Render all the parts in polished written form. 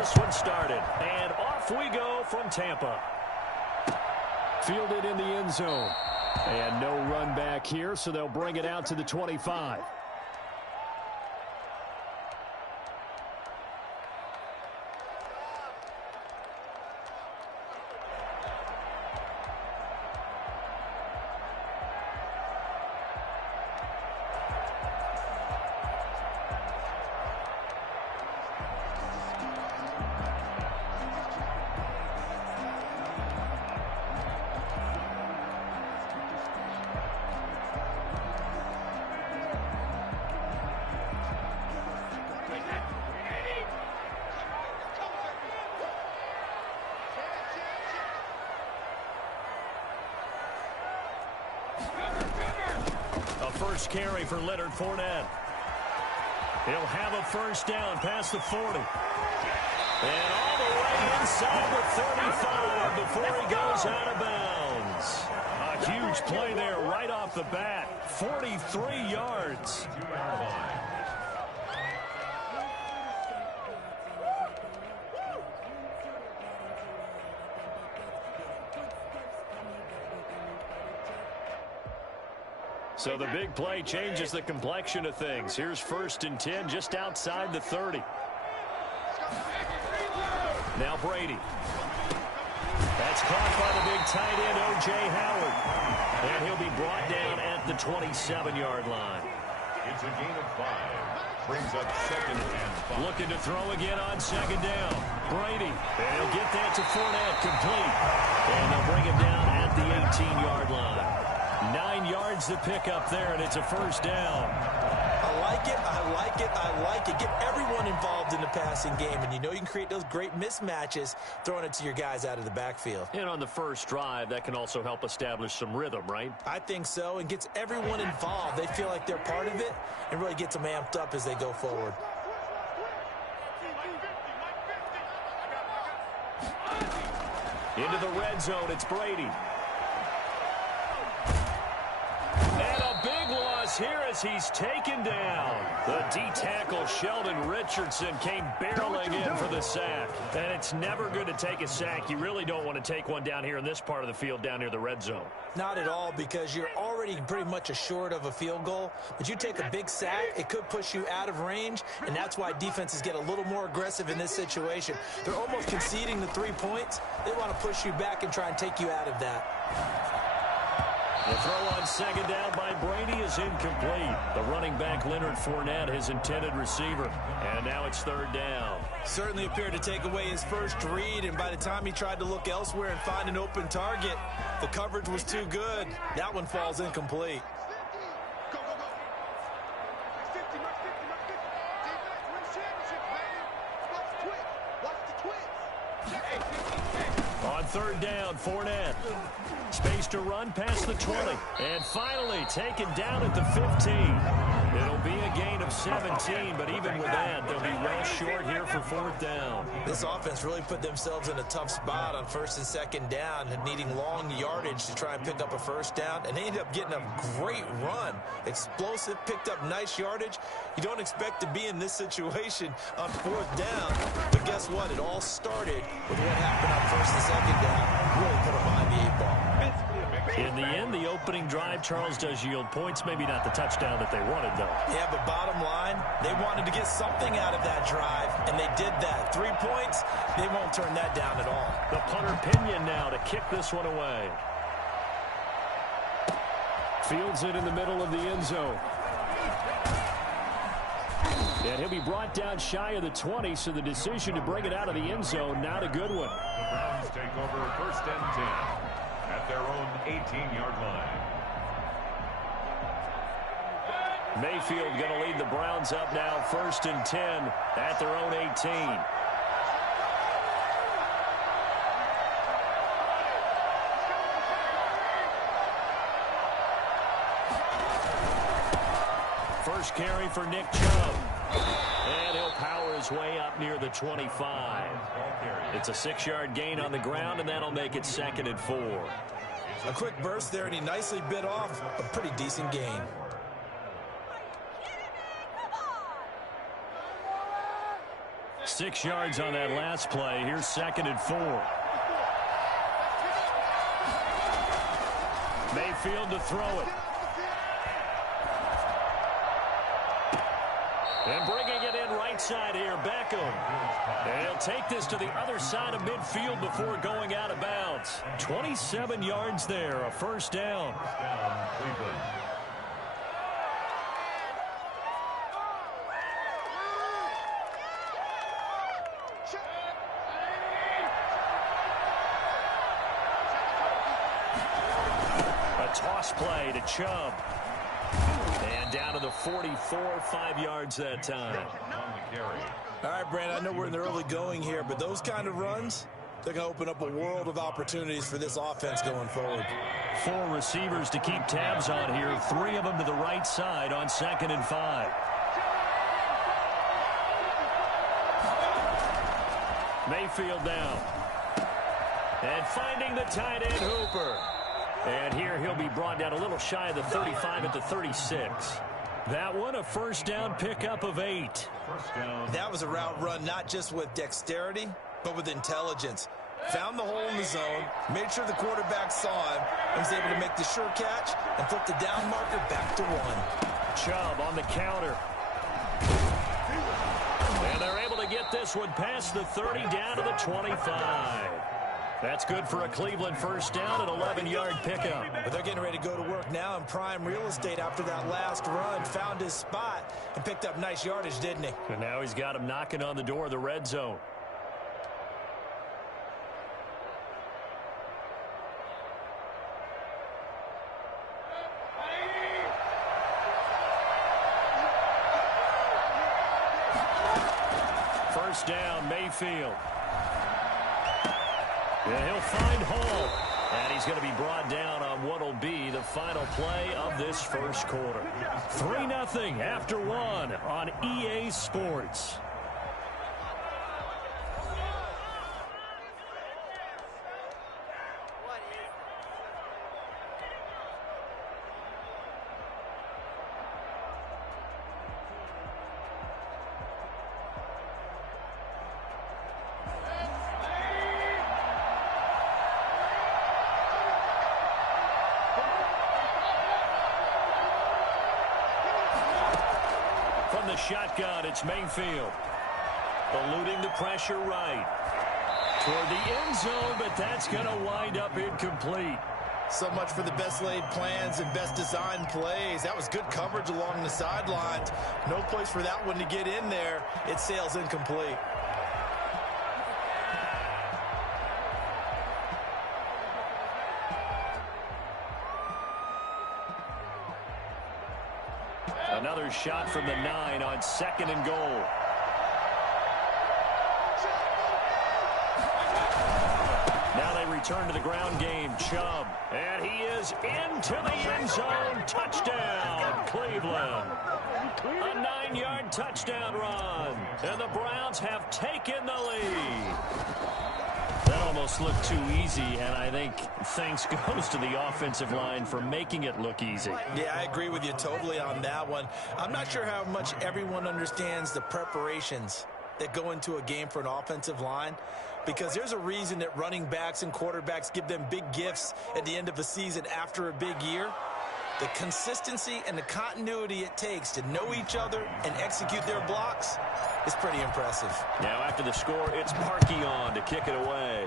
this one started. And off we go from Tampa. Fielded in the end zone. And no run back here, so they'll bring it out to the 25. First carry for Leonard Fournette. He'll have a first down past the 40. And all the way inside the 35 before he goes out of bounds. A huge play there right off the bat. 43 yards. So the big play changes the complexion of things. Here's first and 10 just outside the 30. Now Brady. That's caught by the big tight end, O.J. Howard. And he'll be brought down at the 27-yard line. It's a gain of 5. Brings up second and 5. Looking to throw again on second down. Brady. And he'll get that to Fournette, complete. And they'll bring him down at the 18-yard line. 9 yards to pick up there, and it's a first down. I like it, I like it, I like it. Get everyone involved in the passing game, and you know you can create those great mismatches throwing it to your guys out of the backfield. And on the first drive, that can also help establish some rhythm, right? I think so, and gets everyone involved. They feel like they're part of it and really gets them amped up as they go forward. Into the red zone, it's Brady. Here as he's taken down. The D-tackle Sheldon Richardson came barreling in for the sack. And it's never good to take a sack. You really don't want to take one down here in this part of the field down near the red zone. Not at all, because you're already pretty much assured of a field goal. But you take a big sack, it could push you out of range, and that's why defenses get a little more aggressive in this situation. They're almost conceding the 3 points. They want to push you back and try and take you out of that. The throw on second down by Brady is incomplete. The running back, Leonard Fournette, his intended receiver. And now it's third down. Certainly appeared to take away his first read, and by the time he tried to look elsewhere and find an open target, the coverage was too good. That one falls incomplete. On third down, Fournette. Space to run past the 20. And finally taken down at the 15. It'll be a gain of 17, but even with that, they'll be well short here for fourth down. This offense really put themselves in a tough spot on first and second down, needing long yardage to try and pick up a first down, and they ended up getting a great run. Explosive, picked up nice yardage. You don't expect to be in this situation on fourth down, but guess what? It all started with what happened on first and second down. Really put them behind the 8 ball. In the end, the opening drive, Charles, does yield points. Maybe not the touchdown that they wanted, though. Yeah, but bottom line, they wanted to get something out of that drive, and they did that. 3 points, they won't turn that down at all. The punter Pinion now to kick this one away. Fields it in the middle of the end zone. And he'll be brought down shy of the 20, so the decision to bring it out of the end zone, not a good one. The Browns take over first and 10 at their own 18-yard line. Mayfield going to lead the Browns up now, first and 10 at their own 18. First carry for Nick Chubb. And he'll power his way up near the 25. It's a 6-yard gain on the ground, and that'll make it second and 4. A quick burst there, and he nicely bit off a pretty decent gain. 6 yards on that last play. Here's 2nd and 4. Mayfield to throw it. And bringing it in right side here, Beckham. And he'll take this to the other side of midfield before going out of bounds. 27 yards there, a first down. Cleveland. A toss play to Chubb. And down to the 44, 5 yards that time. All right, Brandon, I know we're in the early going here, but those kind of runs, they're going to open up a world of opportunities for this offense going forward. 4 receivers to keep tabs on here. 3 of them to the right side on 2nd and 5. Mayfield down. And finding the tight end, Hooper. And here he'll be brought down a little shy of the 35 at the 36. That one a first down pickup of 8. That was a route run not just with dexterity, but with intelligence. Found the hole in the zone, made sure the quarterback saw him, and was able to make the sure catch and flip the down marker back to 1. Chubb on the counter. And they're able to get this one past the 30 down to the 25. That's good for a Cleveland first down, an 11-yard pickup. But they're getting ready to go to work now in prime real estate after that last run. Found his spot and picked up nice yardage, didn't he? And now he's got him knocking on the door of the red zone. First down, Mayfield. And he'll find Hall. And he's going to be brought down on what will be the final play of this first quarter. 3-0 after 1 on EA Sports. From the shotgun, it's Mayfield. Eluding the pressure right. Toward the end zone, but that's going to wind up incomplete. So much for the best laid plans and best designed plays. That was good coverage along the sidelines. No place for that one to get in there. It sails incomplete. Another shot from the 9 on 2nd and goal. Now they return to the ground game. Chubb. And he is into the end zone. Touchdown, Cleveland. A 9-yard touchdown run. And the Browns have taken the lead. That almost looked too easy, and I think thanks goes to the offensive line for making it look easy. Yeah, I agree with you totally on that one. I'm not sure how much everyone understands the preparations that go into a game for an offensive line, because there's a reason that running backs and quarterbacks give them big gifts at the end of a season after a big year. The consistency and the continuity it takes to know each other and execute their blocks is pretty impressive. Now after the score, it's Parkey on to kick it away.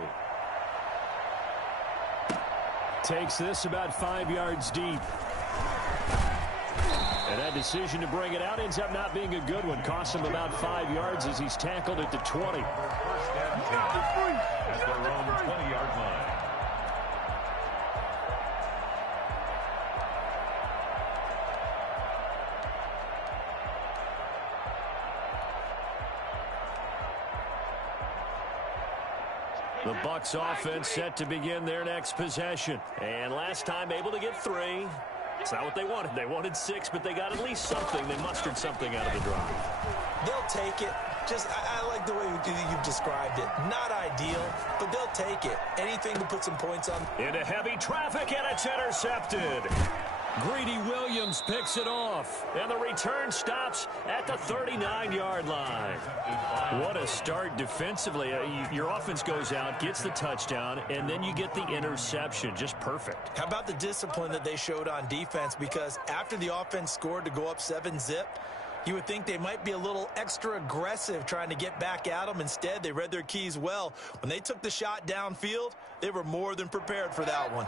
Takes this about 5 yards deep. And that decision to bring it out ends up not being a good one. Costs him about 5 yards as he's tackled at the 20. First down, 10 at their own 20-yard line. The Bucs offense set to begin their next possession. And last time able to get 3. It's not what they wanted. They wanted 6, but they got at least something. They mustered something out of the drive. They'll take it. I like the way you've described it. Not ideal, but they'll take it. Anything to put some points on. Into heavy traffic, and it's intercepted. Greedy Williams picks it off, and the return stops at the 39-yard line. What a start defensively. Your offense goes out, gets the touchdown, and then you get the interception. Just perfect. How about the discipline that they showed on defense? Because after the offense scored to go up 7-zip, you would think they might be a little extra aggressive trying to get back at them. Instead, they read their keys well. When they took the shot downfield, they were more than prepared for that one.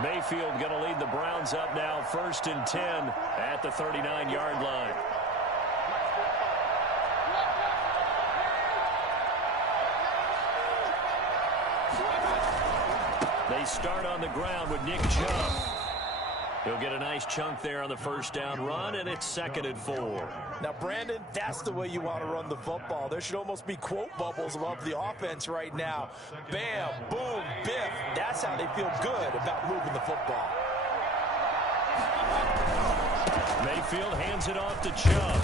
Mayfield going to lead the Browns up now, 1st and 10 at the 39-yard line. They start on the ground with Nick Chubb. He'll get a nice chunk there on the first down run, and it's 2nd and 4. Now, Brandon, that's the way you want to run the football. There should almost be quote bubbles above the offense right now. Bam, boom, biff. That's how they feel good about moving the football. Mayfield hands it off to Chubb.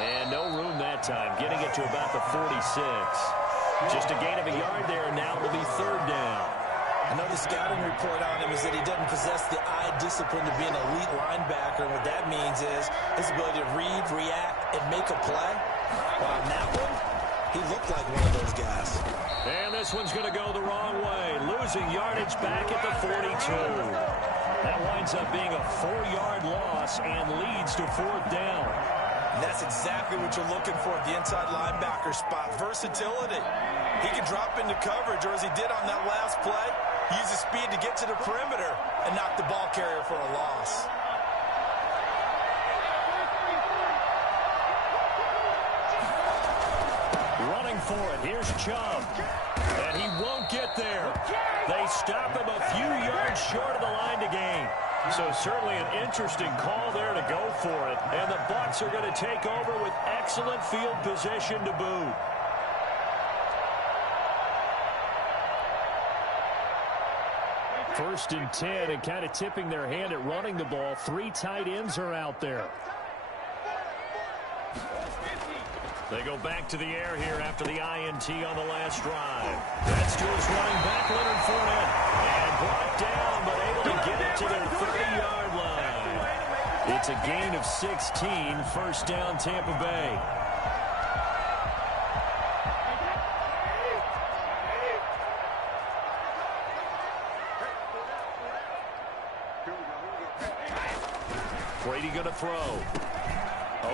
And no room that time, getting it to about the 46. Just a gain of a yard there, and now it'll be 3rd down. Another scouting report on him is that he doesn't possess the eye discipline to be an elite linebacker. What that means is his ability to read, react, and make a play. Well, on that one, he looked like one of those guys. And this one's going to go the wrong way, losing yardage back at the 42. That winds up being a 4-yard loss and leads to 4th down. And that's exactly what you're looking for at the inside linebacker spot, versatility. He can drop into coverage, or as he did on that last play, use his speed to get to the perimeter and knock the ball carrier for a loss. Running for it, here's Chubb. And he won't get there. They stop him a few yards short of the line to gain. So certainly an interesting call there to go for it. And the Bucs are going to take over with excellent field position to boot. First and 10, and kind of tipping their hand at running the ball. 3 tight ends are out there. They go back to the air here after the INT on the last drive. That's to his running back, Leonard Fournette. And brought down, but able to get it to their 30-yard line. It's a gain of 16, 1st down Tampa Bay. Brady going to throw.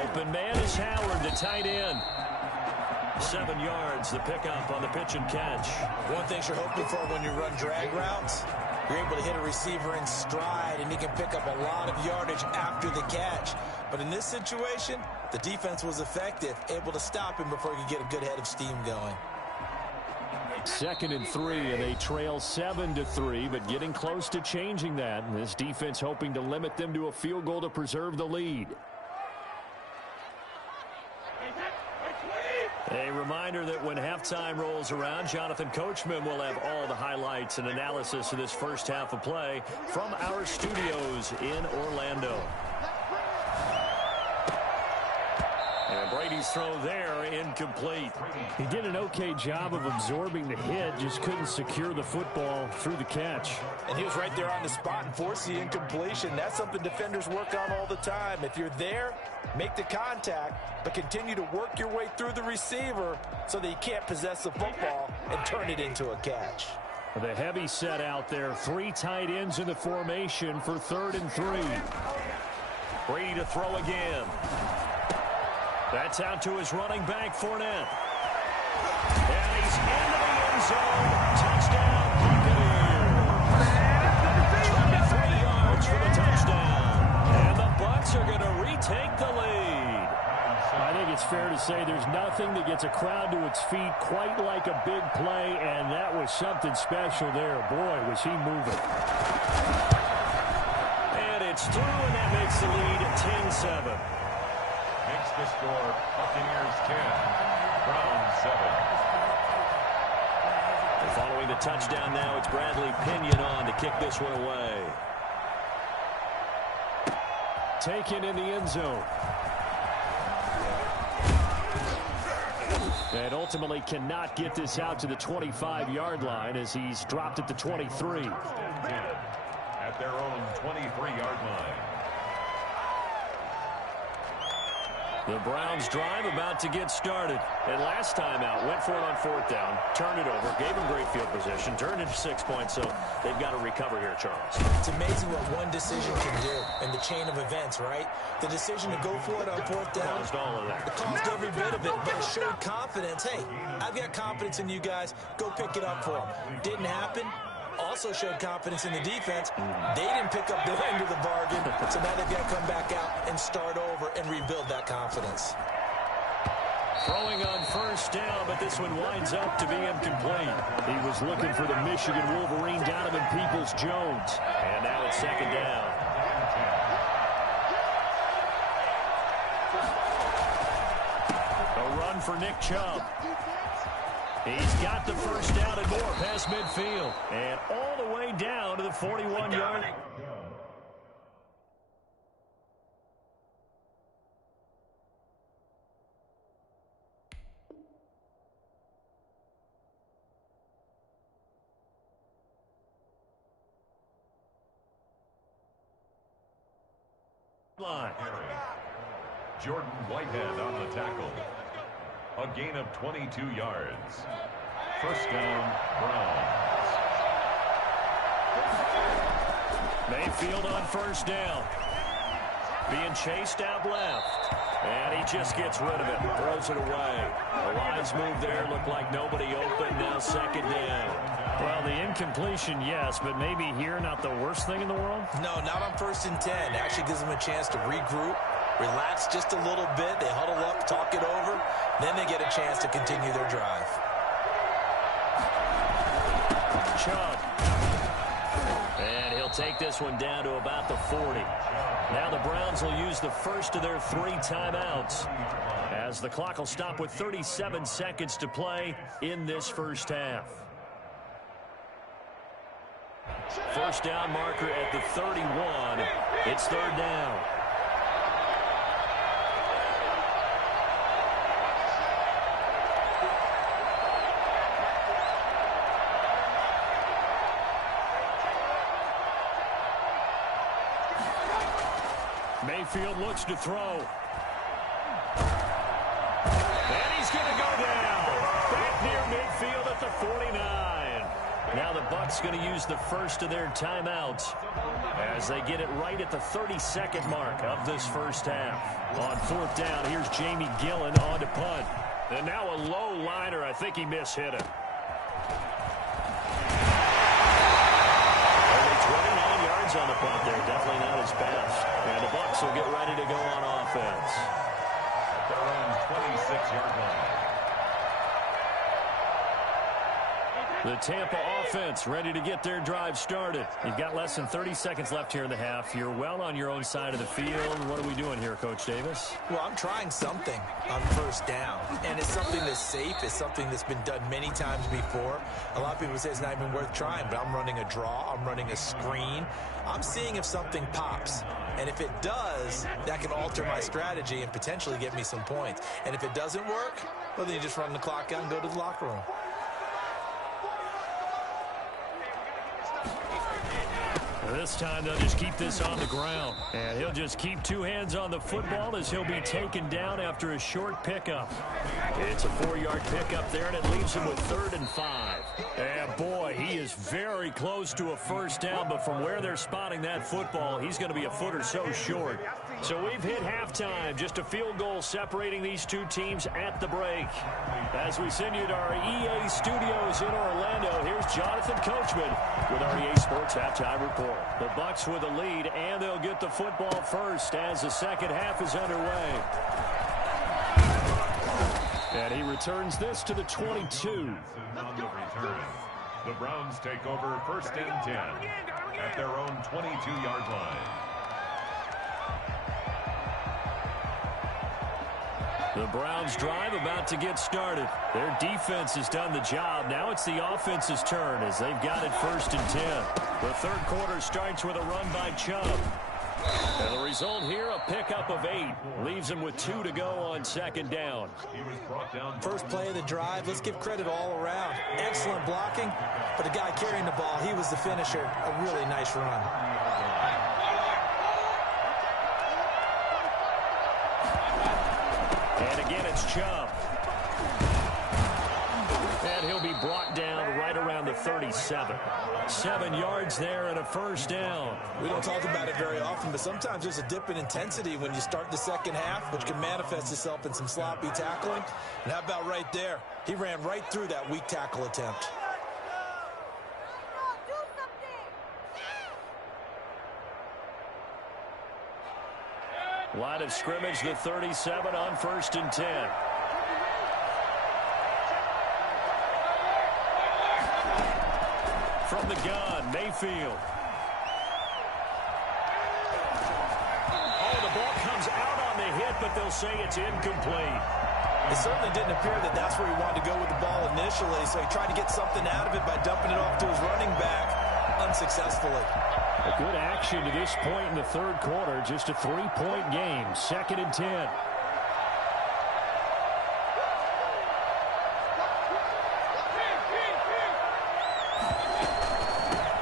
Open man is Howard, the tight end. 7 yards, the pickup on the pitch and catch. One thing you're hoping for when you run drag routes, you're able to hit a receiver in stride, and he can pick up a lot of yardage after the catch. But in this situation, the defense was effective, able to stop him before he could get a good head of steam going. 2nd and 3, and they trail 7-3, but getting close to changing that. And this defense hoping to limit them to a field goal to preserve the lead. A reminder that when halftime rolls around, Jonathan Coachman will have all the highlights and analysis of this first half of play from our studios in Orlando. And Brady's throw there, incomplete. He did an okay job of absorbing the hit, just couldn't secure the football through the catch. And he was right there on the spot and forced the incompletion. That's something defenders work on all the time. If you're there, make the contact, but continue to work your way through the receiver so that you can't possess the football and turn it into a catch. The heavy set out there. 3 tight ends in the formation for 3rd and 3. Brady to throw again. That's out to his running back, Fournette. And he's into the end zone. Touchdown, Buccaneers. 23 yards for the touchdown. And the Bucs are going to retake the lead. I think it's fair to say there's nothing that gets a crowd to its feet quite like a big play, and that was something special there. Boy, was he moving. And it's through, and that makes the lead at 10-7. Makes the score Buccaneers 10, Browns 7. And following the touchdown now, it's Bradley Pinion on to kick this one away. Taken in the end zone. And ultimately cannot get this out to the 25-yard line as he's dropped at the 23. At their own 23-yard line. The Browns drive about to get started. And last time out, went for it on fourth down, turned it over, gave them great field position, turned into 6 points, so they've got to recover here, Charles. It's amazing what one decision can do in the chain of events, right? The decision to go for it on fourth down. Caused all of that. It caused every bit of it, but it showed confidence. Hey, I've got confidence in you guys. Go pick it up for them. Didn't happen. Also showed confidence in the defense. They didn't pick up their end of the bargain, so now they've got to come back out and start over and rebuild that confidence. Throwing on first down, but this one winds up to be incomplete. He was looking for the Michigan Wolverine, Donovan Peoples-Jones. And now it's second down. A run for Nick Chubb. He's got the first down and more past midfield. And all the way down to the 41-yard. Line. Jordan Whitehead on the tackle. A gain of 22 yards. First down, Browns. Mayfield on first down. Being chased out left. And he just gets rid of it. Throws it away. The lines move there. Look like nobody open. Now second down. Well, the incompletion, yes, but maybe here not the worst thing in the world? No, not on 1st and 10. Actually gives them a chance to regroup, relax just a little bit. They huddle up, talk it over. Then they get a chance to continue their drive. Chubb. And he'll take this one down to about the 40. Now the Browns will use the first of their 3 timeouts as the clock will stop with 37 seconds to play in this first half. First down marker at the 31. It's third down. Mayfield looks to throw. And he's going to go down. Back near midfield at the 49. Now the Bucs going to use the first of their timeouts as they get it right at the 32nd mark of this first half. On fourth down, here's Jamie Gillen on to punt. And now a low liner. I think he mishit it. Only 29 yards on the punt there. Definitely not his best. And the Bucs will get ready to go on offense. Their own 26-yard line. The Tampa offense ready to get their drive started. You've got less than 30 seconds left here in the half. You're well on your own side of the field. What are we doing here, Coach Davis? Well, I'm trying something on first down, and it's something that's safe. It's something that's been done many times before. A lot of people say it's not even worth trying, but I'm running a draw. I'm running a screen. I'm seeing if something pops. And if it does, that can alter my strategy and potentially get me some points. And if it doesn't work, well, then you just run the clock out and go to the locker room. This time they'll just keep this on the ground. And he'll just keep 2 hands on the football as he'll be taken down after a short pickup. It's a 4-yard pickup there, and it leaves him with 3rd and 5. And boy, he is very close to a first down, but from where they're spotting that football, he's going to be a foot or so short. So we've hit halftime, just a field goal separating these two teams at the break. As we send you to our EA studios in Orlando, here's Jonathan Coachman with our EA Sports Halftime Report. The Bucs with a lead, and they'll get the football first as the second half is underway. And he returns this to the 22. On the return, the Browns take over 1st and 10 at their own 22-yard line. The Browns drive about to get started. Their defense has done the job. Now it's the offense's turn as they've got it 1st and 10. The third quarter starts with a run by Chubb. And the result here, a pickup of 8. Leaves him with 2 to go on second down. He was brought down. First play of the drive, let's give credit all around. Excellent blocking, but the guy carrying the ball, he was the finisher. A really nice run. It's Chubb. And he'll be brought down right around the 37. 7 yards there and a first down. We don't talk about it very often, but sometimes there's a dip in intensity when you start the second half, which can manifest itself in some sloppy tackling. And how about right there? He ran right through that weak tackle attempt. Line of scrimmage, the 37 on 1st and 10. From the gun, Mayfield. Oh, the ball comes out on the hit, but they'll say it's incomplete. It certainly didn't appear that that's where he wanted to go with the ball initially, so he tried to get something out of it by dumping it off to his running back unsuccessfully. A good action to this point in the third quarter. Just a 3-point game. 2nd and 10.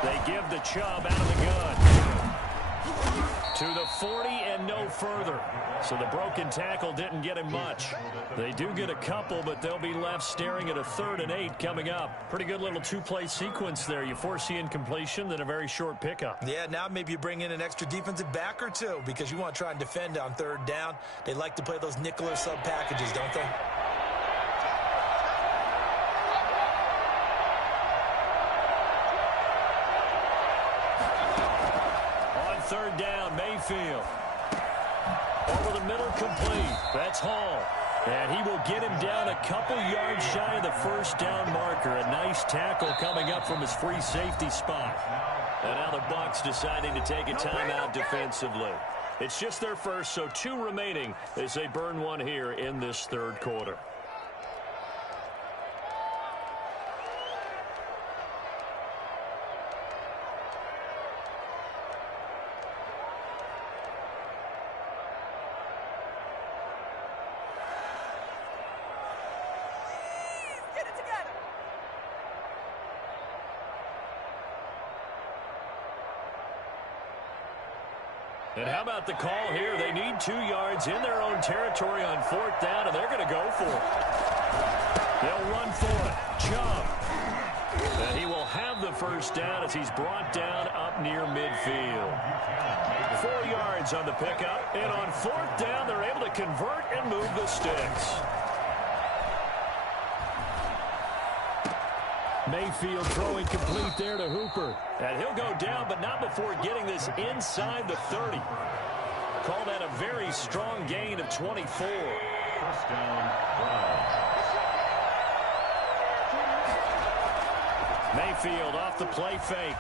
They give the Chubb out of the gun. To the 40 and no further. So the broken tackle didn't get him much. They do get a couple, but they'll be left staring at a 3rd and 8 coming up. Pretty good little 2-play sequence there. You force the incompletion, then a very short pickup. Yeah, now maybe you bring in an extra defensive back or two because you want to try and defend on 3rd down. They like to play those nickel or sub packages, don't they? On 3rd down, Mayfield. Over the middle, complete. That's Hall. And he will get him down a couple yards shy of the 1st down marker. A nice tackle coming up from his free safety spot. And now the Bucs deciding to take a timeout defensively. It's just their first, so 2 remaining as they burn one here in this 3rd quarter. And how about the call here? They need 2 yards in their own territory on 4th down, and they're going to go for it. They'll run for it. Chubb. And he will have the 1st down as he's brought down up near midfield. 4 yards on the pickup, and on 4th down, they're able to convert and move the sticks. Mayfield throwing complete there to Hooper. And he'll go down, but not before getting this inside the 30. Call that a very strong gain of 24. 1st down, Browns. Mayfield off the play fake.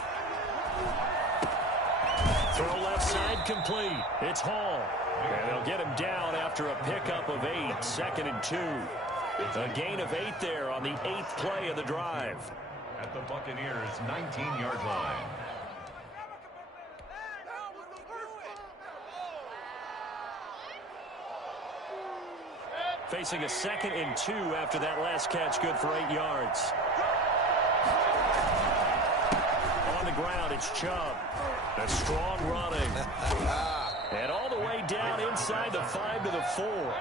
Throw left side complete. It's Hall. And they'll get him down after a pickup of 8. 2nd and 2. A gain of 8 there on the 8th play of the drive. At the Buccaneers' 19-yard line. Facing a 2nd and 2 after that last catch, good for 8 yards. On the ground, it's Chubb. A strong running. And all the way down inside the 5 to the 4.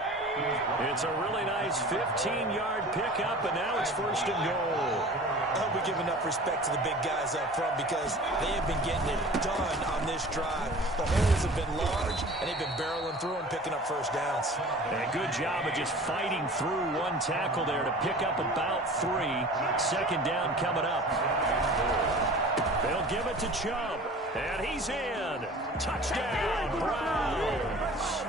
It's a really nice 15-yard pickup, and now it's 1st and goal. I hope we give enough respect to the big guys up front because they have been getting it done on this drive. The holes have been large, and they've been barreling through and picking up 1st downs. And a good job of just fighting through one tackle there to pick up about 3. 2nd down coming up. They'll give it to Chubb, and he's in. Touchdown, Browns.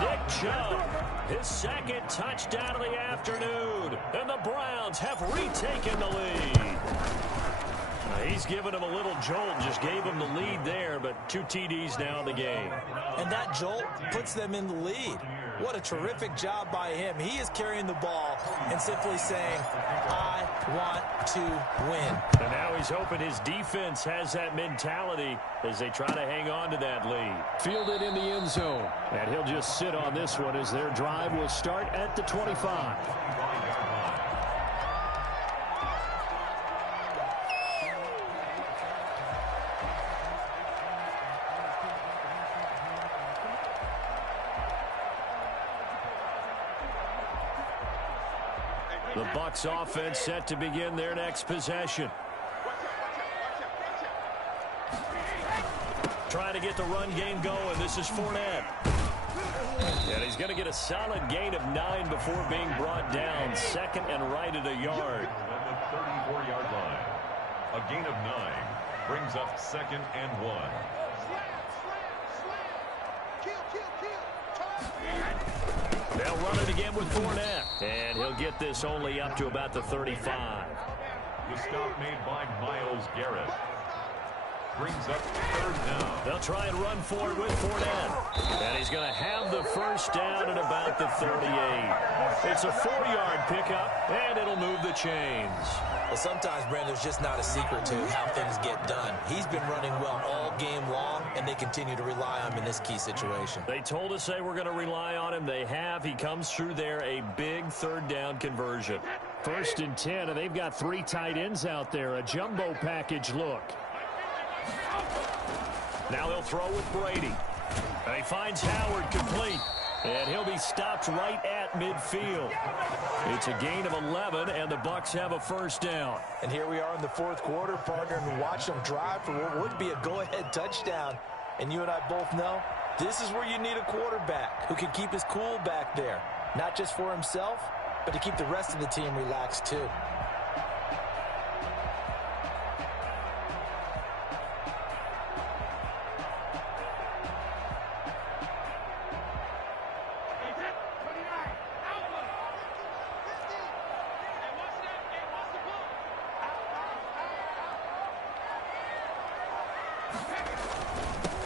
Nick Chubb, his 2nd touchdown of the afternoon, and the Browns have retaken the lead. He's given him a little jolt, just gave him the lead there, but 2 TDs now in the game. And that jolt puts them in the lead. What a terrific job by him. He is carrying the ball and simply saying, I want to win. And now he's hoping his defense has that mentality as they try to hang on to that lead. Fielded in the end zone. And he'll just sit on this one as their drive will start at the 25. The Bucs offense set to begin their next possession. Trying to get the run game going. This is Fournette. And he's going to get a solid gain of 9 before being brought down. Second and right at a yard. On the 34-yard line. A gain of 9 brings up second and 1. They'll run it again with Fournette. And he'll get this only up to about the 35. The stop made by Myles Garrett. Brings up third down. They'll try and run for it with Fournette. And he's going to have the first down at about the 38. It's a 4-yard pickup, and it'll move the chains. Well, sometimes, Brandon, there's just not a secret to how things get done. He's been running well all game long, and they continue to rely on him in this key situation. They told us they were going to rely on him. They have. He comes through there, a big third down conversion. 1st and 10, and they've got 3 tight ends out there. A jumbo package look. Now he'll throw with Brady. And he finds Howard complete. And he'll be stopped right at midfield. It's a gain of 11, and the Bucs have a first down. And here we are in the 4th quarter, partner, and watch them drive for what would be a go-ahead touchdown. And you and I both know this is where you need a quarterback who can keep his cool back there. Not just for himself, but to keep the rest of the team relaxed too.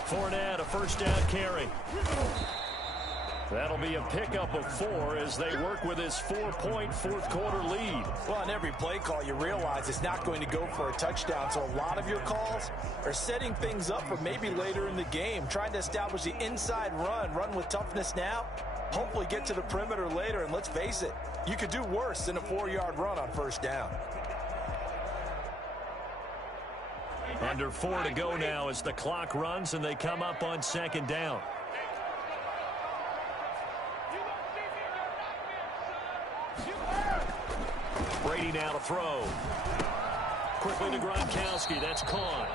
Fournette, a first down carry. That'll be a pickup of 4 as they work with his 4-point 4th quarter lead. Well, on every play call, you realize it's not going to go for a touchdown. So a lot of your calls are setting things up for maybe later in the game, trying to establish the inside run with toughness now, hopefully get to the perimeter later. And let's face it, you could do worse than a 4-yard run on first down. Under 4 to go now as the clock runs and they come up on 2nd down. Brady now to throw. Quickly to Gronkowski. That's caught.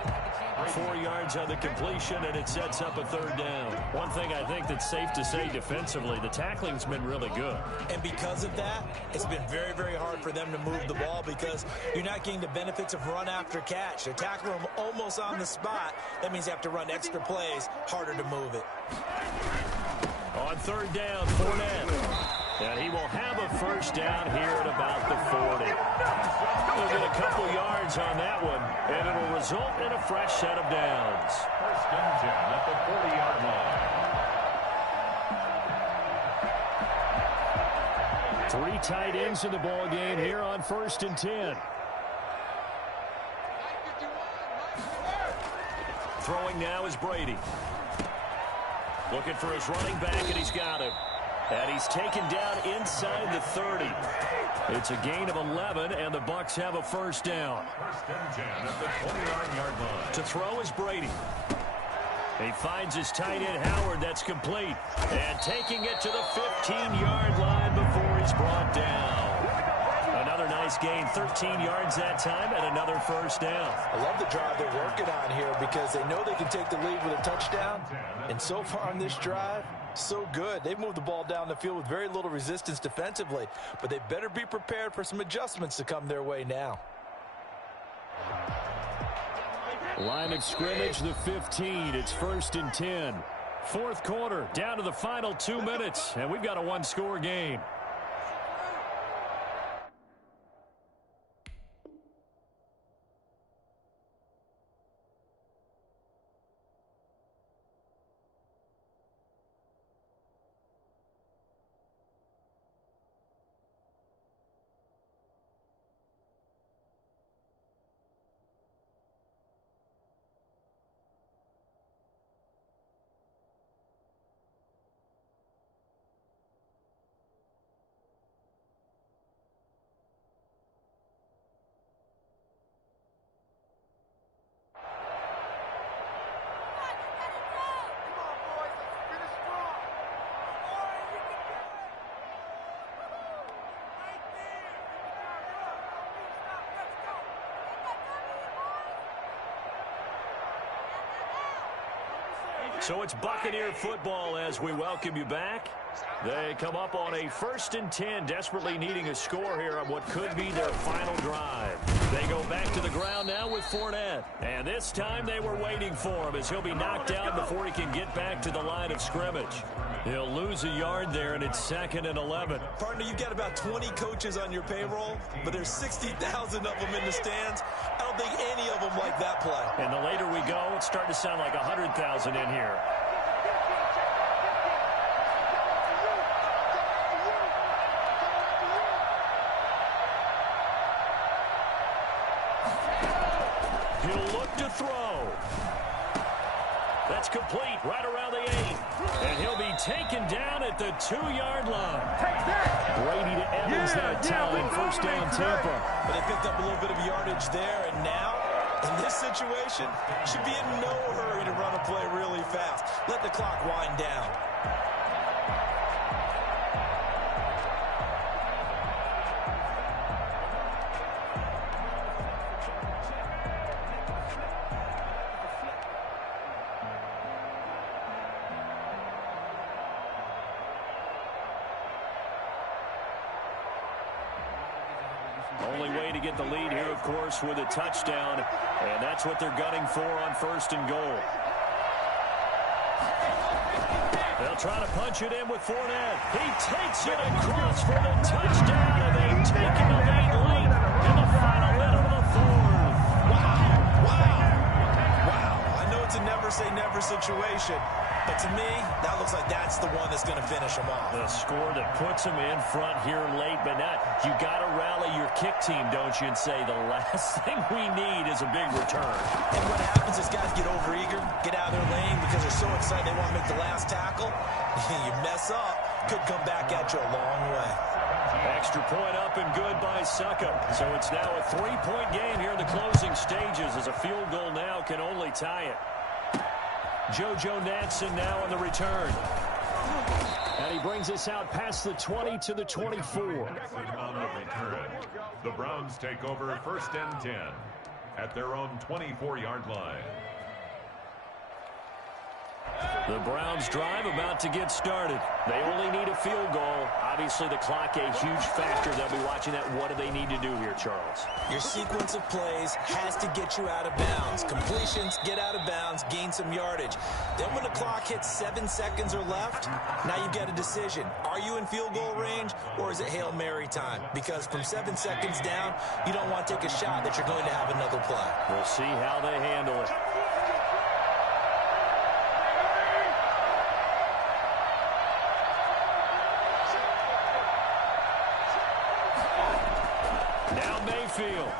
4 yards on the completion, and it sets up a 3rd down. One thing I think that's safe to say defensively, the tackling's been really good. And because of that, it's been very, very hard for them to move the ball because you're not getting the benefits of run after catch. They're tackling them almost on the spot. That means you have to run extra plays, harder to move it. On 3rd down, Fournette. And he will have a first down here at about the 40. He'll get a couple yards on that one, and it'll result in a fresh set of downs. 1st and 10 at the 40-yard line. 3 tight ends in the ball game here on 1st and 10. Throwing now is Brady. Looking for his running back, and he's got him. And he's taken down inside the 30. It's a gain of 11, and the Bucs have a first down. 1st and 10 at the 29-yard line. To throw is Brady. He finds his tight end Howard. That's complete. And taking it to the 15-yard line before he's brought down. Another nice gain, 13 yards that time, and another first down. I love the drive they're working on here because they know they can take the lead with a touchdown. And so far on this drive, so good. They've moved the ball down the field with very little resistance defensively, but they better be prepared for some adjustments to come their way now. Line of scrimmage, the 15. It's 1st and 10. 4th quarter, down to the final 2 minutes, and we've got a 1-score game. So it's Buccaneer football as we welcome you back. They come up on a 1st and 10, desperately needing a score here on what could be their final drive. They go back to the ground now with Fournette. And this time they were waiting for him as he'll be knocked out before he can get back to the line of scrimmage. He'll lose a yard there, and it's 2nd and 11. Partner, you've got about 20 coaches on your payroll, but there's 60,000 of them in the stands. I don't think any of them like that play. And the later we go, it's starting to sound like 100,000 in here. He'll look to throw. That's complete right around the 8. And he'll be taken down at the 2-yard line. Brady to Evans that time. 1st down Tampa. But they picked up a little bit of yardage there, and now, in this situation, should be in no hurry to run a play really fast. Let the clock wind down. Only way to get the lead here, of course, with a touchdown. And that's what they're gunning for on 1st and goal. They'll try to punch it in with Fournette. He takes it across for the touchdown, and they take him a lead late in the final minute of the 4th. Wow. I know it's a never-say-never situation, but to me, that looks like that's the one that's going to finish them off. The score that puts them in front here late, but not. You got to rally your kick team, don't you, and say the last thing we need is a big return. And what happens is guys get overeager, get out of their lane because they're so excited they want to make the last tackle. You mess up, could come back at you a long way. Extra point up and good by Suckup. So it's now a 3-point game here in the closing stages as a field goal now can only tie it. JoJo Natson now on the return. And he brings us out past the 20 to the 24. On the return, the Browns take over 1st and 10 at their own 24-yard line. The Browns drive about to get started. They only need a field goal. Obviously, the clock a huge factor. They'll be watching that. What do they need to do here, Charles? Your sequence of plays has to get you out of bounds. Completions, get out of bounds, gain some yardage. Then when the clock hits 7 seconds or left, now you've got a decision. Are you in field goal range, or is it Hail Mary time? Because from 7 seconds down, you don't want to take a shot that you're going to have another play. We'll see how they handle it. Mayfield.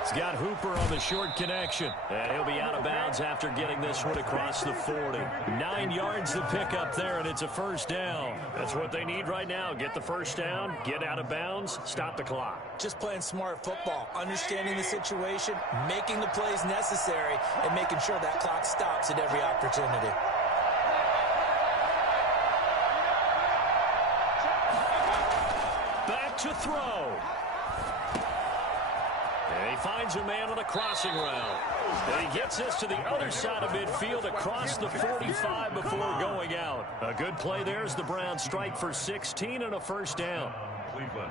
He's got Hooper on the short connection. And he'll be out of bounds after getting this one across the 40. 9 yards to pick up there, and it's a 1st down. That's what they need right now. Get the 1st down, get out of bounds, stop the clock. Just playing smart football, understanding the situation, making the plays necessary, and making sure that clock stops at every opportunity. Back to throw. And he finds a man on a crossing route. And he gets this to the other side of midfield across the 45 before going out. A good play there as the Browns strike for 16 and a 1st down. Cleveland.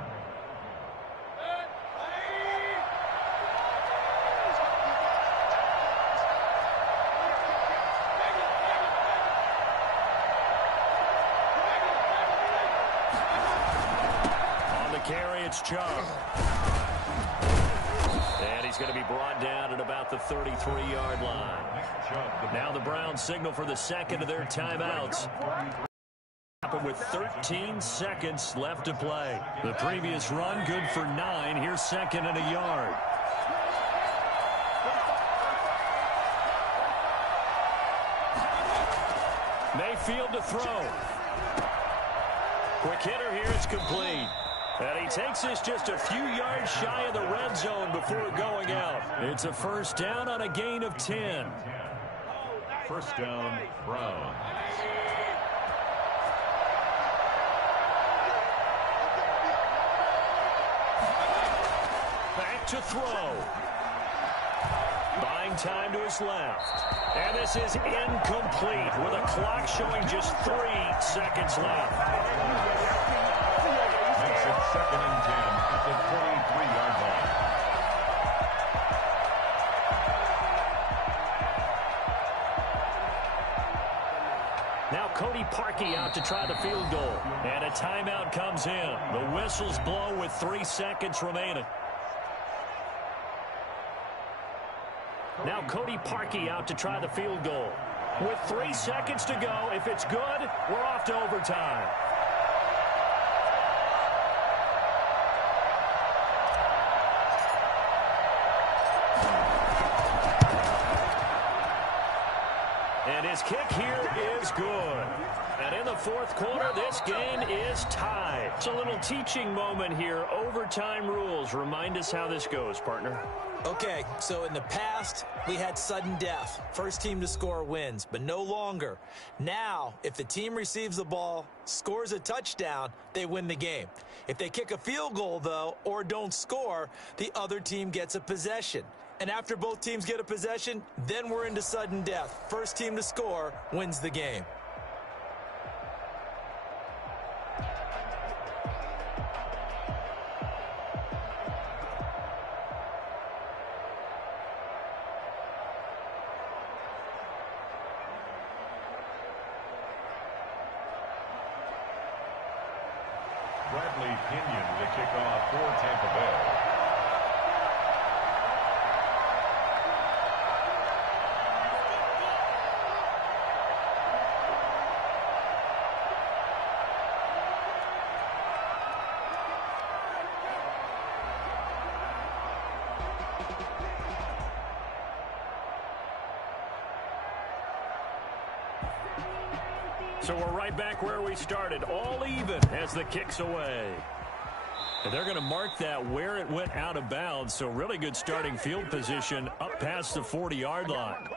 On the carry, it's Chubb. And he's going to be brought down at about the 33-yard line. Now the Browns signal for the second of their timeouts. With 13 seconds left to play. The previous run good for 9. Here's 2nd and a yard. Mayfield to throw. Quick hitter here. It's complete. And he takes this just a few yards shy of the red zone before going out. It's a 1st down on a gain of 10. 1st down, Browns. Back to throw. Buying time to his left. And this is incomplete with a clock showing just 3 seconds left. Makes it 2nd and 10 at the 23-yard line. Now Cody Parkey out to try the field goal. And a timeout comes in. The whistles blow with 3 seconds remaining. Now Cody Parkey out to try the field goal. With 3 seconds to go, if it's good, we're off to overtime. And his kick here is good. And in the 4th quarter, this game is tied. It's a little teaching moment here. Overtime rules. Remind us how this goes, partner. Okay, so in the past, we had sudden death. First team to score wins, but no longer. Now, if the team receives the ball, scores a touchdown, they win the game. If they kick a field goal, though, or don't score, the other team gets a possession. And after both teams get a possession, then we're into sudden death. First team to score wins the game. Bradley Pinion with a kickoff for Tampa Bay. So we're right back where we started, all even as the kick's away. And they're going to mark that where it went out of bounds, so really good starting field position up past the 40-yard line.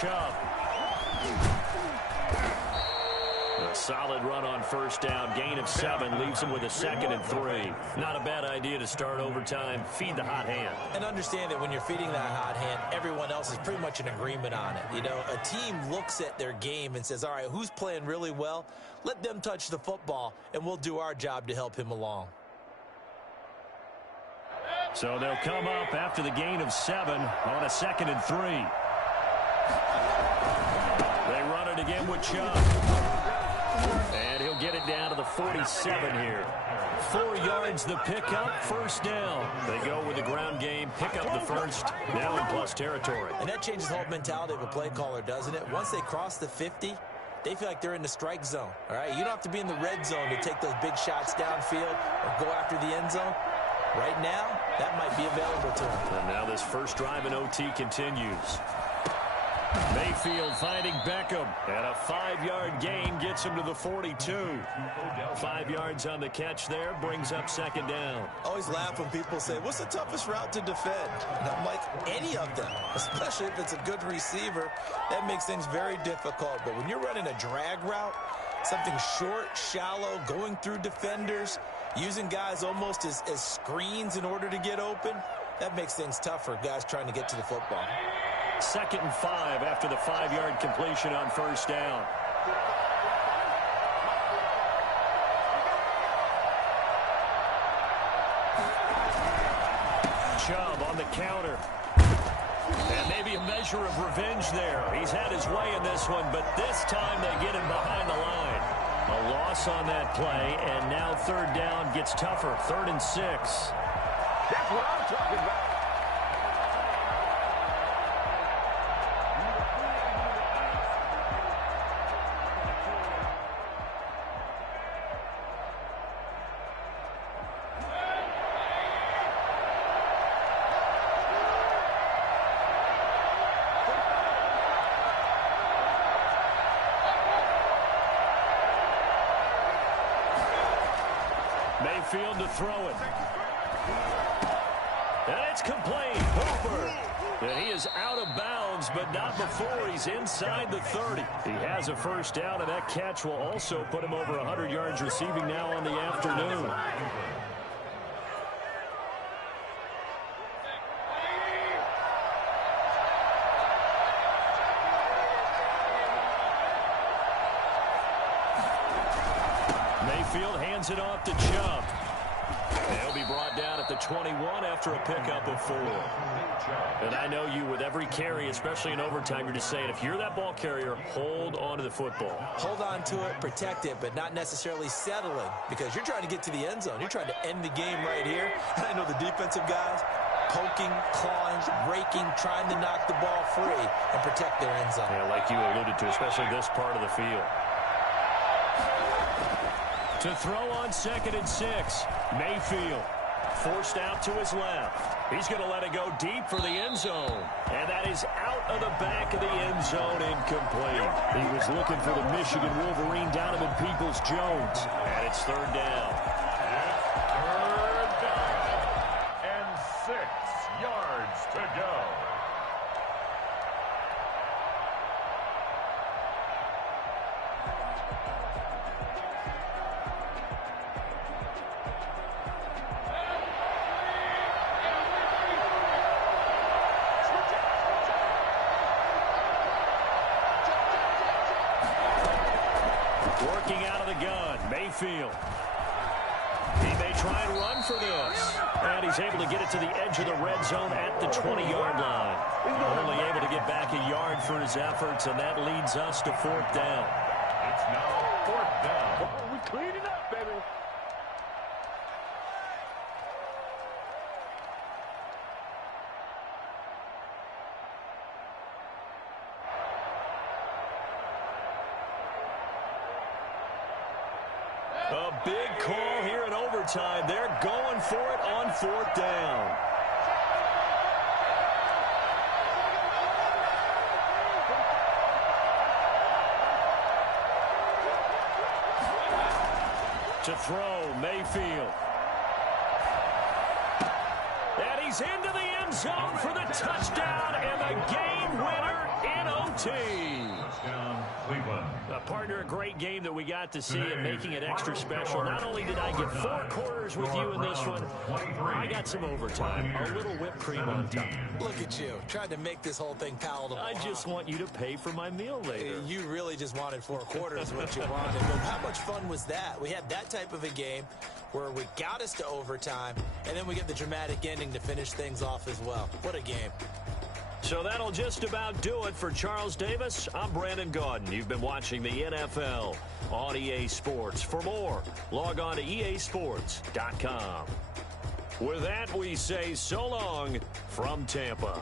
Chubb. A solid run on first down. Gain of 7 leaves him with a 2nd and 3. Not a bad idea to start overtime. Feed the hot hand. And understand that when you're feeding that hot hand, everyone else is pretty much in agreement on it. You know, a team looks at their game and says, all right, who's playing really well? Let them touch the football, and we'll do our job to help him along. So they'll come up after the gain of 7 on a 2nd and 3. They run it again with Chubb. And he'll get it down to the 47 here. 4 yards the pickup, first down. They go with the ground game, pick up the first, now in plus territory. And that changes the whole mentality of a play caller, doesn't it? Once they cross the 50, they feel like they're in the strike zone. All right, you don't have to be in the red zone to take those big shots downfield or go after the end zone. Right now, that might be available to them. And now this first drive in OT continues. Mayfield finding Beckham, and a 5-yard gain gets him to the 42. 5 yards on the catch there, brings up 2nd down. Always laugh when people say, what's the toughest route to defend? And I'm like, any of them, especially if it's a good receiver. That makes things very difficult. But when you're running a drag route, something short, shallow, going through defenders, using guys almost as screens in order to get open, that makes things tough for guys trying to get to the football. 2nd and 5 after the 5-yard completion on first down. Chubb on the counter. And maybe a measure of revenge there. He's had his way in this one, but this time they get him behind the line. A loss on that play, and now third down gets tougher. 3rd and 6. That's what I'm talking about. Mayfield to throw it. And it's complete. Hooper. And he is out of bounds, but not before he's inside the 30. He has a first down, and that catch will also put him over 100 yards receiving now on the afternoon. Mayfield hands it off to Chubb. He'll be brought down at the 21 after a pickup of 4. And I know you, with every carry, especially in overtime, you're just saying, if you're that ball carrier, hold on to the football. Hold on to it, protect it, but not necessarily settling, because you're trying to get to the end zone. You're trying to end the game right here. And I know the defensive guys poking, clawing, raking, trying to knock the ball free and protect their end zone. Yeah, like you alluded to, especially this part of the field. To throw on 2nd and 6. Mayfield forced out to his left. He's going to let it go deep for the end zone. And that is out of the back of the end zone, incomplete. He was looking for the Michigan Wolverine, Donovan Peoples-Jones. And it's 3rd down. It's 3rd down. And 6 yards to go. Working out of the gun, Mayfield. He may try and run for this. And he's able to get it to the edge of the red zone at the 20-yard line. Only able to get back a yard for his efforts, and that leads us to 4th down. It's now 4th down. We cleaned it up, baby. A big call here in overtime. They're going for it on 4th down. To throw, Mayfield. And he's into the end zone for the touchdown and the game winner in OT. Touchdown, Cleveland. Partner, a great game that we got to see and making it extra special. Not only did I get 4 quarters with you in this one, I got some overtime. A little whipped cream on top. Look at you, trying to make this whole thing palatable. I just want you to pay for my meal later. You really just wanted 4 quarters, what you wanted. But how much fun was that? We had that type of a game where we got us to overtime, and then we get the dramatic ending to finish things off as well. What a game. So that'll just about do it for Charles Davis. I'm Brandon Gaudin. You've been watching the NFL on EA Sports. For more, log on to easports.com. With that, we say so long from Tampa.